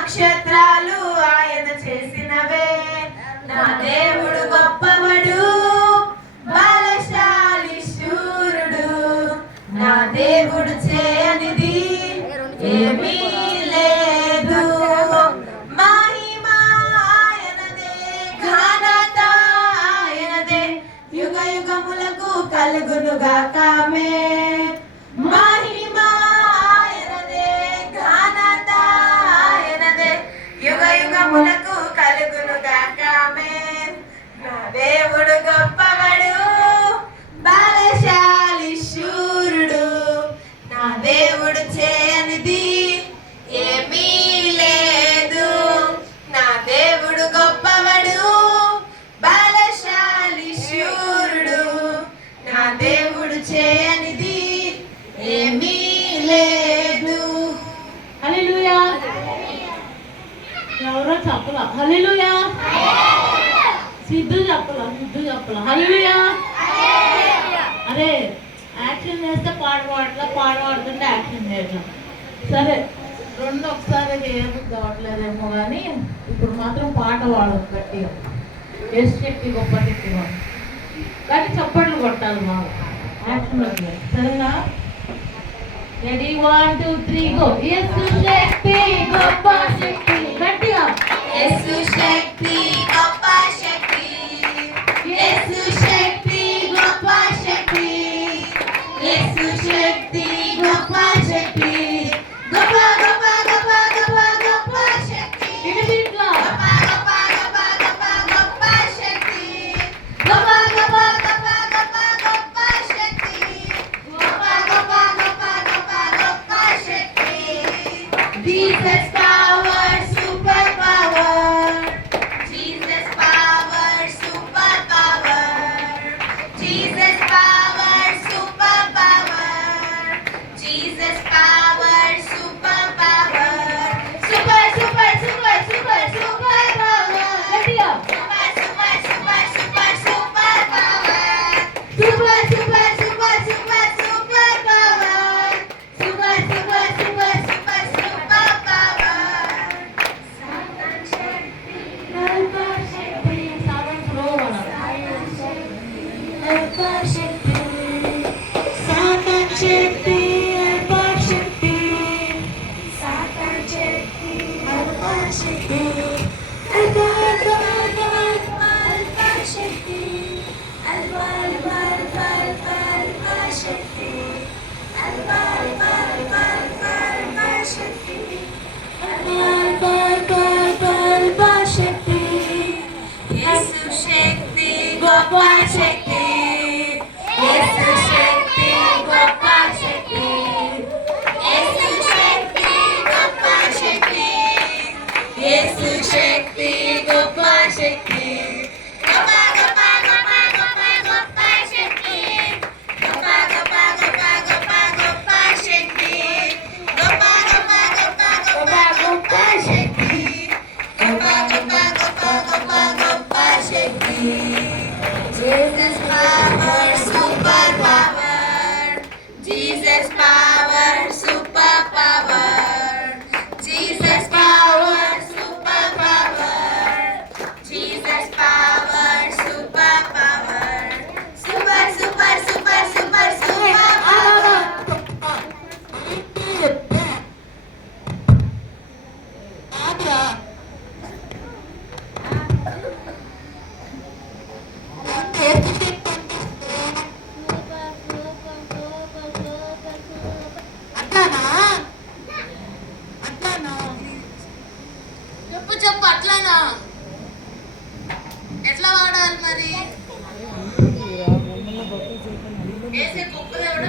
నక్షత్రాలు ఆయన చేసినవే. నా దేవుడు గొప్పవడు, బలశాలి శూరుడు. నా దేవుడు చేయనిది ఏమీ లేదు. మహిమ ఆయనదే, ఘనత ఆయనదే, యుగ యుగములకు కలుగునుగాక ఆమేన్. మహిమ ఆయనదే, ఘనత ఆయనదే, యుగ యుగములకు కలుగునుగాక ఆమేన్. నా దేవుడు గొప్పవడు, బలశాలి శూరుడు. నా దేవుడు చేయనిది ఏమీ లేదు. నా దేవుడు గొప్పవడు, బలశాలి శూరుడు. నా దేవుడు చేయనిది ఏమీ లేదు. హల్లెలూయా. ఎవరో చెప్పలా హల్లెలూయా. సిద్ధు చెప్పలా హల్లెలూయా. అరే యాక్షన్ చేస్తే పాడుతుంటే యాక్షన్ చేద్దాం. సరే రెండు ఒకసారి చేయబుద్ధి అవ్వట్లేదేమో కానీ ఇప్పుడు మాత్రం పాట పాడదు గట్టిగా. ఎస్ శక్తి గొప్ప శక్తి కానీ చప్పట్లు కొట్టాలి బాగా యాక్షన్. సరేనా? Ready 1 2 3 go. యేసు శక్తి గొప్ప శక్తి గట్టిగా. యేసు శక్తి గొప్ప శక్తి, యేసు శక్తి గొప్ప శక్తి, యేసు శక్తి గొప్ప శక్తి, గొప్ప గొప్ప గొప్ప గొప్ప గొప్ప శక్తి. ఇట్లా గొప్ప గొప్ప గొప్ప గొప్ప గొప్ప శక్తి, గొప్ప గొప్ప గొప్ప గొప్ప గొప్ప శక్తి, గొప్ప గొప్ప గొప్ప గొప్ప గొప్ప శక్తి. Jesus power, super power. Jesus power, super power. Jesus power, super power. Jesus power, super power. Super, super, super, super, super power. గట్టిగా. Super, super, super, super, super power. Super, super, super, super, super power. Super, super, super, super, super power. Satan శక్తి, అల్ప శక్తి, సాధన slow అవ్వాలి. అల్ప శక్తి, Satan శక్తి, అల్ప శక్తి, Satan శక్తి, అల్ప శక్తి, అల్ప అల్ప అల్ప అల్ప అల్ప శక్తి, అల్ప అల్ప అల్ప అల్ప అల్ప శక్తి, అల్ప అల్ప అల్ప అల్ప అల్ప శక్తి, అల్ప అల్ప అల్ప అల్ప అల్ప శక్తి. యేసు శక్తి గొప్ప శక్తి, యేసు శక్తి గొప్ప శక్తి, యేసు శక్తి గొప్ప శక్తి, యేసు శక్తి గొప్ప శక్తి. గొప్ప గొప్ప గొప్ప గొప్ప గొప్ప శక్తి, గొప్ప గొప్ప గొప్ప గొప్ప గొప్ప శక్తి, గొప్ప గొప్ప గొప్ప గొప్ప గొప్ప శక్తి, గొప్ప గొప్ప గొప్ప గొప్ప గొప్ప శక్తి. Jesus power, super power. Jesus power, super power. Jesus power, super power. Jesus power, super power. Super, super, super, super, super power. చెప్పు అట్లానా? ఎట్లా వాడాలి మరి? వేసే కుక్కలు ఎవడో